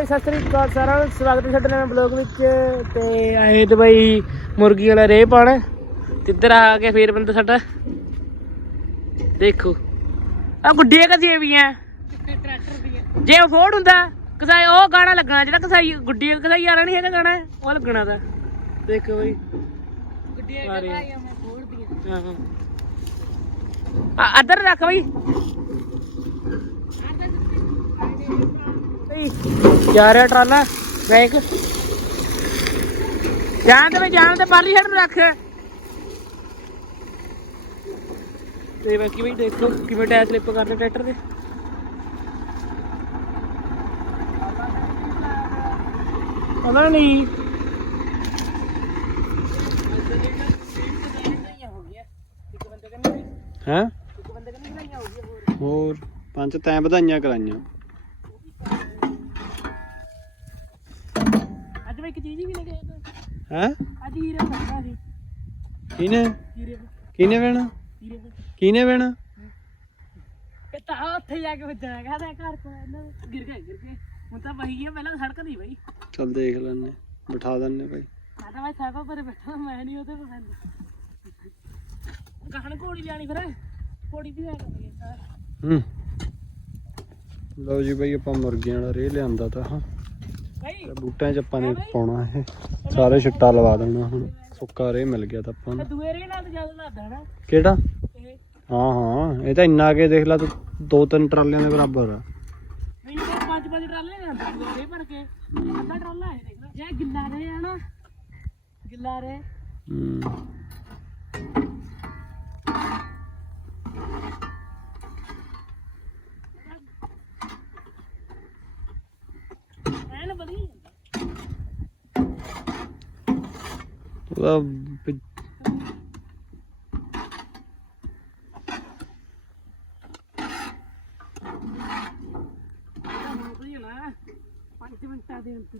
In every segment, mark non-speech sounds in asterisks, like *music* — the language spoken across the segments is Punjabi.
ਸਤਿ ਸ੍ਰੀ ਅਕਾਲ ਸਾਰਿਆਂ ਨੂੰ। ਸਵਾਗਤ ਹੈ ਸਾਡੇ ਨਵੇਂ ਬਲੌਗ ਵਿੱਚ। ਤੇ ਆਏ ਤੇ ਬਈ ਮੁਰਗੀ ਵਾਲਾ ਪਾਣ ਆ ਕੇ ਫੇਰ ਬੰਦਾ ਸਾਡਾ? ਦੇਖੋ। ਆ ਗੁੱਡੀਆਂ ਕਦੀਆਂ ਵੀ ਆ ਜੇ ਉਹ ਫੋੜ ਹੁੰਦਾ ਕਸਾਈ ਉਹ ਗਾਣਾ ਲੱਗਣਾ ਜਿਹੜਾ ਕਸਾਈ ਗੁੱਡੀਆਂ ਕਸਾਈ ਵਾਲਾ ਨਹੀਂ ਹੈਗਾ ਗਾਣਾ ਉਹ ਲੱਗਣਾ ਦਾ। ਦੇਖੋ ਬਈ ਗੁੱਡੀਆਂ ਕਸਾਈ ਮੈਂ ਫੋੜਦੀਆਂ ਹਾਂ ਹਾਂ। ਆ ਅੱਧਰ ਰੱਖ ਬਈ ਜਾ ਰਿਹਾ ਟਰਾਲਾ ਬੈਕ ਜਾਣ ਤੇ ਜਾਣ ਤੇ ਪਾਲੀ ਛੱਡ ਰੱਖ। ਤੇ ਬਾਕੀ ਬਈ ਦੇਖੋ ਕਿਵੇਂ ਟਾਇਰ ਸਲਿੱਪ ਕਰਦੇ ਟਰੈਕਟਰ ਦੇ। ਪਤਾ ਨਹੀਂ। ਹੈ? ਹੋਰ ਪੰਜ ਤੈਂ ਵਧਾਈਆਂ ਕਰਾਈਆਂ। ਅੱਜ ਮੈਂ ਇੱਕ ਚੀਜ਼ ਵੀ ਲੈ ਕੇ ਆਇਆ ਹੈ? ਅੱਜ ਹੀਰੇ ਬਣਨਾ ਸੀ। ਕਿਹਨੇ? ਹੀਰੇ ਕਿਹਨੇ ਵੇਣਾ? ਹੀਰੇ ਕਿਹਨੇ ਵੇਣਾ? ਇਹ ਤਾਂ ਉੱਥੇ ਜਾ ਕੇ ਵੱਜਣਾ ਕਹਦਾ ਘਰ ਕੋਲ ਇਹਨਾਂ ਦੇ ਗਿਰ ਗਏ ਗਿਰ ਗਏ। ਹੁਣ ਤਾਂ ਵਹੀ ਗਿਆ ਪਹਿਲਾਂ ਸੜਕ ਦੀ ਬਈ ਚੱਲ ਦੇਖ ਲੈਣੇ ਬਿਠਾ ਦਿੰਨੇ ਭਾਈ। ਮੈਂ ਤਾਂ ਮੈਂ ਸਾਈਕਲ ਪਰ ਬੈਠਾ ਮੈਂ ਨਹੀਂ ਉਹਦੇ ਪਸੰਦ ਗਾਹਣ ਘੋੜੀ ਲਿਆਣੀ ਫਿਰ ਘੋੜੀ ਵੀ ਲੈ ਕੇ ਹੂੰ। ਲਓ ਜੀ ਭਾਈ ਆਪਾਂ ਮੁਰਗੀਆਂ ਵਾਲਾ ਰੇਹ ਲਿਆਂਦਾ ਤਾਂ ਹਾਂ। ਤੇ ਬੂਟਿਆਂ 'ਚ ਆਪਾਂ ਨੇ ਪਾਉਣਾ ਇਹ। ਸਾਰੇ ਛਿੱਟਾ ਲਵਾ ਦੇਣਾ ਹੁਣ। ਸੁੱਕਾ ਰੇਹ ਮਿਲ ਗਿਆ ਤਾਂ ਆਪਾਂ ਨੂੰ। ਦੂਏ ਰੇ ਨਾਲ ਜ਼ਿਆਦਾ ਲੱਗਦਾ ਨਾ ਕਿਹੜਾ? ਹਾਂ ਹਾਂ। ਇਹ ਤਾਂ ਇੰਨਾ ਕੇ ਦੇਖ ਲੈ ਤੂੰ ਦੋ ਤਿੰਨ ਟਰਾਲਿਆਂ ਦੇ ਬਰਾਬਰ ਆ। ਮੈਨੂੰ ਤਾਂ ਪੰਜ ਪੰਜ ਟਰਾਲੇ ਨੇ ਆਂਦੇ ਦੂਏ ਭਰ ਕੇ। ਅੱਧਾ ਟਰਾਲਾ ਹੈ ਦੇਖ ਲੈ। ਜੇ ਗਿੱਲਾ ਰਹੇ ਆ ਨਾ ਗਿੱਲਾ ਰਹੇ ਹੂੰ। ਐਨ ਵਧੀਆ ਉਹਦਾ ਵੀ ਵਧੀਆ ਨਾ ਪੰਜ ਮਿੰਟਾਂ ਦੇ ਅੰਦਰ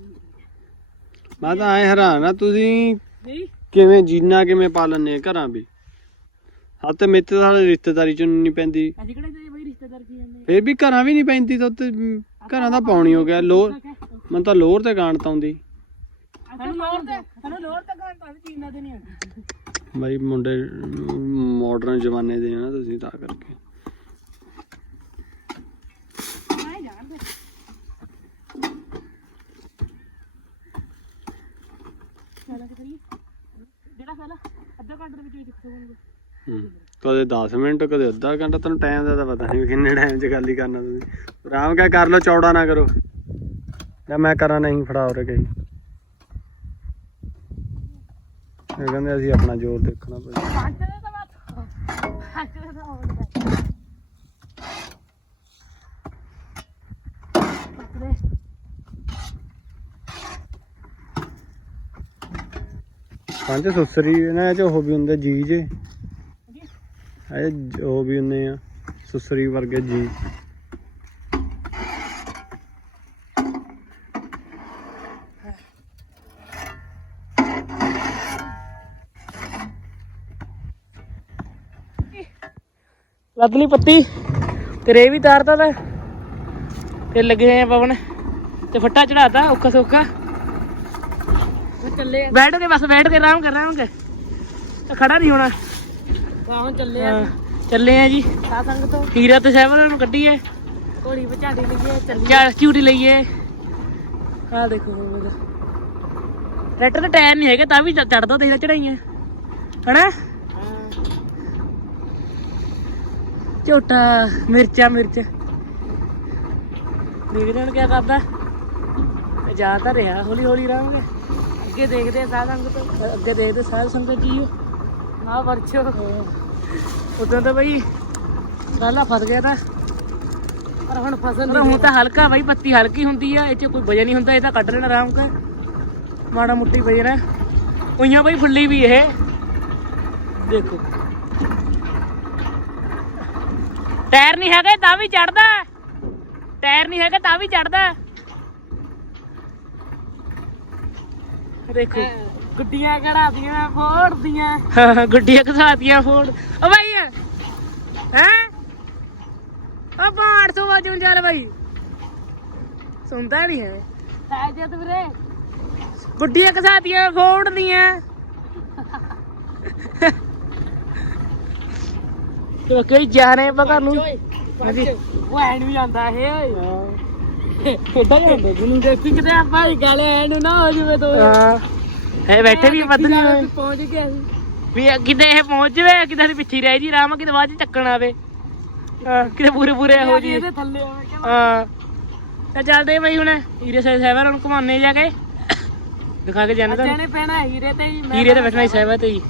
ਮੈਂ ਤਾਂ ਐ ਹੈਰਾਨ ਆ ਤੁਸੀਂ ਨਹੀਂ। ਕਿਵੇਂ ਜੀਨਾ ਕਿਵੇਂ ਪਾ ਆ ਘਰਾਂ ਵੀ? ਹਾਂ ਤੇ ਮੇਤੇ ਤਾਂ ਰਿਸ਼ਤੇਦਾਰੀ ਚ ਨਹੀਂ ਪੈਂਦੀ। ਅੱਜ ਕਿਹੜੇ ਤੇ ਬਈ ਰਿਸ਼ਤੇਦਾਰ ਕੀ ਜਾਂਦੇ? ਫੇਰ ਵੀ ਘਰਾਂ ਵੀ ਨਹੀਂ ਪੈਂਦੀ ਤਾਂ ਉੱਤੇ ਘਰਾਂ ਦਾ ਪਾਉਣੀ ਹੋ ਗਿਆ ਲੋਰ ਮੈਨੂੰ ਤਾਂ ਲੋਰ ਤੇ ਗਾਣ ਸਾਨੂੰ ਲੋੜ ਤੇ ਸਾਨੂੰ ਲੋੜ ਚੀਨਾ ਆਉਂਦੀ। ਬਾਈ ਮੁੰਡੇ ਮਾਡਰਨ ਜ਼ਮਾਨੇ ਦੇ ਨਾ ਤੁਸੀਂ ਤਾਂ ਕਰਕੇ। ਕਦੇ 10 ਮਿੰਟ ਕਦੇ ਅੱਧਾ ਘੰਟਾ ਤੈਨੂੰ ਟਾਈਮ ਦਾ ਤਾਂ ਪਤਾ ਨਹੀਂ ਕਿੰਨੇ ਟਾਈਮ 'ਚ ਗੱਲ ਹੀ ਕਰਨਾ ਤੁਸੀਂ। ਆਰਾਮ ਕਿਆ ਕਰ ਲਓ ਚੌੜਾ ਨਾ ਕਰੋ। ਜਾਂ ਮੈਂ ਕਰਾਂ ਨਹੀਂ ਫੜਾ ਉਰੇ ਗਈ। ਇਹ ਕਹਿੰਦੇ ਅਸੀਂ ਆਪਣਾ ਜ਼ੋਰ ਦੇਖਣਾ ਭਾਈ। ਪੰਜ ਸੁਸਰੀ ਇਹਨਾਂ 'ਚ ਉਹ ਵੀ ਹੁੰਦੇ ਜੀ ਜੇ। ਇਹ ਉਹ ਵੀ ਹੁੰਦੇ ਆ, ਸੁਸਰੀ ਵਰਗੇ ਜੀ ਲੱਦ ਲਈ ਪੱਤੀ। ਤੇ ਰੇ ਵੀ ਤਾਰਤਾ ਤਾਂ। ਤੇ ਲੱਗੇ ਹੋਏ ਆ ਪਵਨ। ਤੇ ਫੱਟਾ ਚੜਾਤਾ ਔਖਾ ਸੌਖਾ। ਚੱਲੇ ਬੈਠ ਕੇ ਬਸ ਬੈਠ ਕੇ ਆਰਾਮ ਕਰ ਆਰਾਮ ਕਰ। ਤੇ ਖੜਾ ਨਹੀਂ ਹੋਣਾ। ਹੁਣ ਚੱਲੇ ਆ। ਚੱਲੇ ਆ ਜੀ। ਸਾ ਸੰਗ ਤੋਂ। ਹੀਰਾ ਤੇ ਸਹਿਬਰ ਨੂੰ ਕੱਢੀਏ ਘੋੜੀ ਬਚਾੜੀ ਲਈਏ ਚੱਲੀ। ਚਾ ਚੂੜੀ ਲਈਏ ਆ ਦੇਖੋ ਇਹਦਾ ਟਰੈਕਟਰ ਦੇ ਟਾਇਰ ਨਹੀਂ ਹੈਗੇ ਤਾਂ ਵੀ ਚੜਦਾ ਦੇਖ ਲੈ ਚੜਾਈਆਂ ਹਨਾ? ਝੋਟਾ ਮਿਰਚਾ ਮਿਰਚ। ਦੇਖਦੇ ਹੁਣ ਕੀ ਕਰਦਾ। ਜਾ ਤਾਂ ਰਿਹਾ ਹੌਲੀ ਹੌਲੀ ਰਹਾਂਗੇ ਅੱਗੇ ਦੇਖਦੇ ਆ ਸਾਧ ਸੰਗਤ। ਅੱਗੇ ਦੇਖਦੇ ਸਾਧ ਸੰਗਤ ਜੀ ਆ ਵਰਚੋ ਉਦੋਂ ਤਾਂ ਬਈ ਸਾਲਾ ਫਸ ਗਿਆ ਤਾਂ। ਪਰ ਹੁਣ ਫਸਲ ਹੁਣ ਤਾਂ ਹਲਕਾ ਬਈ ਪੱਤੀ ਹਲਕੀ ਹੁੰਦੀ ਆ ਇਹ 'ਚ ਕੋਈ ਵਜਨ ਨਹੀਂ ਹੁੰਦਾ ਇਹ ਤਾਂ ਕੱਢ ਲੈਣਾ ਆਰਾਮ ਕਰ। ਮਾੜਾ ਮੁੱਟੀ ਵਜਨ ਹੈ ਉਈਆਂ ਬਈ ਫੁੱਲੀ ਵੀ ਇਹ। ਦੇਖੋ। ਟਾਇਰ ਨਹੀਂ ਹੈਗੇ ਤਾਂ ਵੀ ਚੜਦਾ। ਟਾਇਰ ਨਹੀਂ ਹੈਗੇ ਤਾਂ ਵੀ ਚੜਦਾ। ਦੇਖੋ ਗੁੱਡੀਆਂ ਕਢਾਦੀਆਂ ਫੋੜਦੀਆਂ ਗੁੱਡੀਆਂ ਘਸਾਤੀਆਂ ਫੋੜ। ਓ ਭਾਈ ਹੈ? ਓ 800 ਵਜੋਂ ਚੱਲ ਭਾਈ ਸੁਣਦਾ ਨਹੀਂ ਹੈ। ਹੈ ਜਦ ਵੀਰੇ। ਗੁੱਡੀਆਂ ਕਸਾਤੀਆਂ ਫੋੜਦੀਆਂ *laughs* ਤੋ ਕਈ ਜਾਣੇ ਪਕਾ ਨੂੰ ਹਾਂਜੀ। ਉਹ ਐਨ ਵੀ ਜਾਂਦਾ ਇਹ। ਕਿੱਦਾਂ ਜਾਂਦੇ ਜਿਹਨੂੰ ਦੇਖੀ ਕਿਤੇ ਆਪਾਂ ਹੀ ਗੱਲ ਐਨ ਨਾ ਹੋ ਜਵੇ ਤੋ ਹਾਂ। ਇਹ ਬੈਠੇ ਵੀ ਪਤਾ ਨਹੀਂ ਪਹੁੰਚ ਗਿਆ ਸੀ। ਵੀ ਕਿਤੇ ਇਹ ਪਹੁੰਚ ਜਵੇ ਕਿਤੇ ਦੀ ਪਿੱਛੇ ਰਹਿ ਜੀ ਰਾਮ ਕਿਤੇ ਬਾਅਦ ਚ ਚੱਕਣ ਆਵੇ। ਹਾਂ ਕਿਤੇ ਪੂਰੇ ਪੂਰੇ ਹੋ ਜੀ ਇਹਦੇ ਥੱਲੇ ਹਾਂ। ਤਾਂ ਚੱਲਦੇ ਬਈ ਹੁਣ ਹੀਰੇ ਸਾਹਿਬ ਸਾਹਿਬਾਂ ਨੂੰ ਘੁਮਾਉਣੇ ਜਾ ਕੇ। ਦਿਖਾ ਕੇ ਜਾਣਾ ਪੈਣਾ ਹੀਰੇ ਤੇ ਹੀ ਹੀਰੇ ਤੇ ਬੈਠਣਾ ਹੀ ਸਾਹਿਬਾ। ਤੇ ਜੀ